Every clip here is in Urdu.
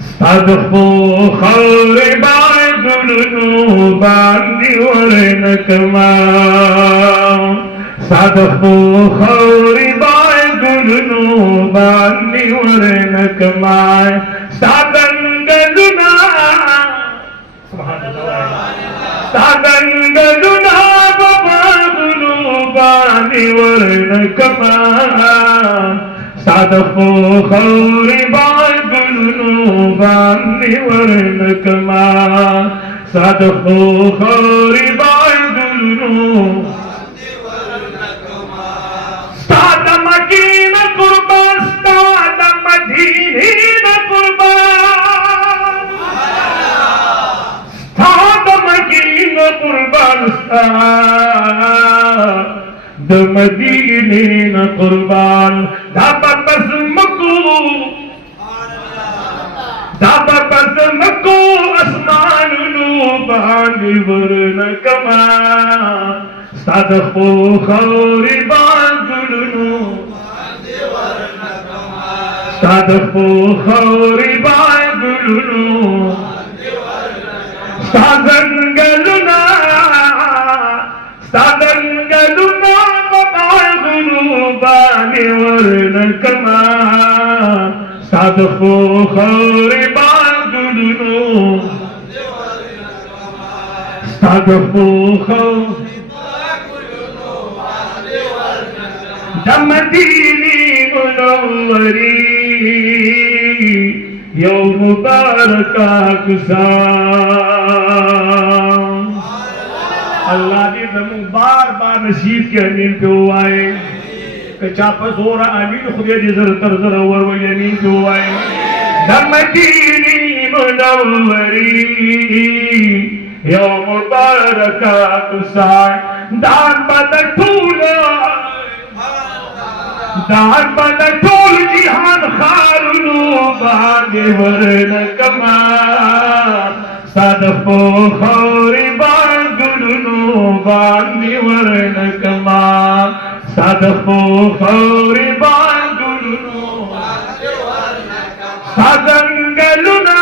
صدقو خوري بايدلنو باندي ورنكما صدقو خوري بايدلنو باندي ورنكما صدنگلنا سبحان الله صدنگلنا باندلو باندي ورنكما صدقو خوري بايدلنو باندي ورنكما صدقو خوري بايدلنو استاد مدينة قربان استاد مدينة قربان استاد مدينة قربان استاد مدينة قربان دابا بزمكو اسمان باندي ورنكما صدقو خوري باندلنو صدقو خوري باندلنو صدنگلنا صدنگلنا باندلنو باندي ورنكما صدقو خوري باندلنو صدقو خوري دمديني منوري يوم مبارك اقسام اللہ نے دمو بار بار نصیب کے امین پہ ہوئے کچا پس ہو رہا امین خودی جزر ترزر وروی امین پہ ہوئے دمديني منوري يوم مبارك اقسام دان بدتولا دان بدتول جهان خارلو باندي ورنكما صدقو خوري باندلنو باندي ورنكما صدقو خوري باندلنو صدنگلنا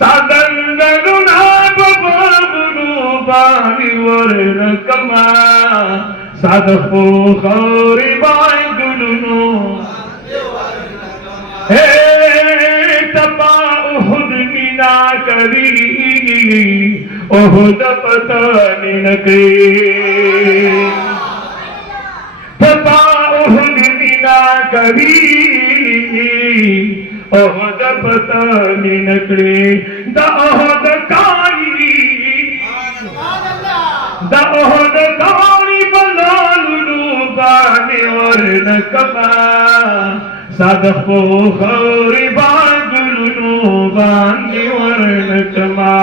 صدنگلنا ببابلو باندي ورنكما صدقو خوري باندلنو تبا احد مینا کری احد پتانی نکری تبا احد مینا کری احد پتانی نکری دا احد کاری دا احد کاری بلالو باندی ورنکما صدقو خوري باندلنو باندي ورنكما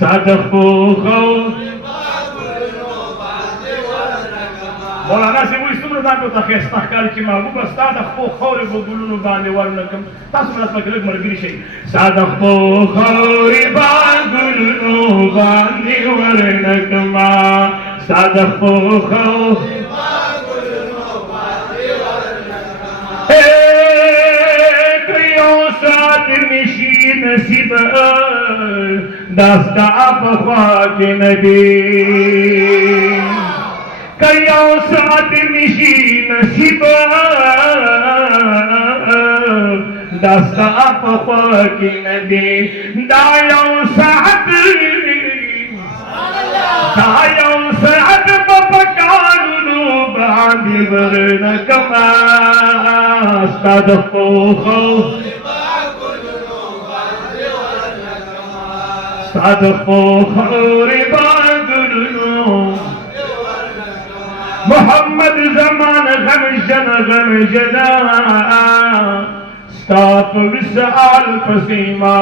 صدقو خوري باندلنو باندي ورنكما مولانا سے وہی سمر دان کو تخیص تخکار کی محبوب صدقو خوري باندلنو باندي ورنكما تاسو مرات مکلک مرگری شئی صدقو خوري باندلنو باندي ورنكما صدقو خوري مشي نصیب داستا پخوا کے نبی کیوں ساتھ مشی نصیب داستا پخوا کے نبی دایوں ساتھ پپکانو باندی ورنکما صدقو خوري صدقو خوري باندلنو محمد زمان غمجنا ستاپ وسعال فسیما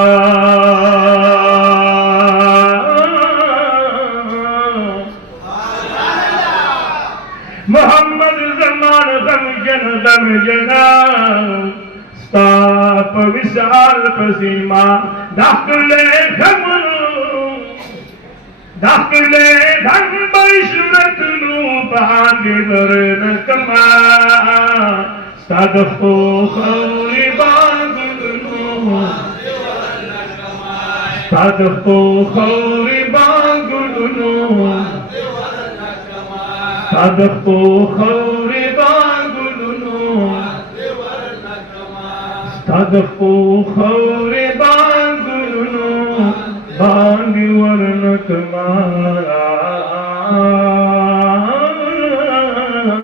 محمد زمان غمجنا ستاپ وسعال فسیما داخلے دھن بشرت نو باندی ورنکما صدقو خوري باندلنو صادقو خوري بانگلونو صادقو خوري بانگلونو صادقو خوري بانگلونو باندې ورنکما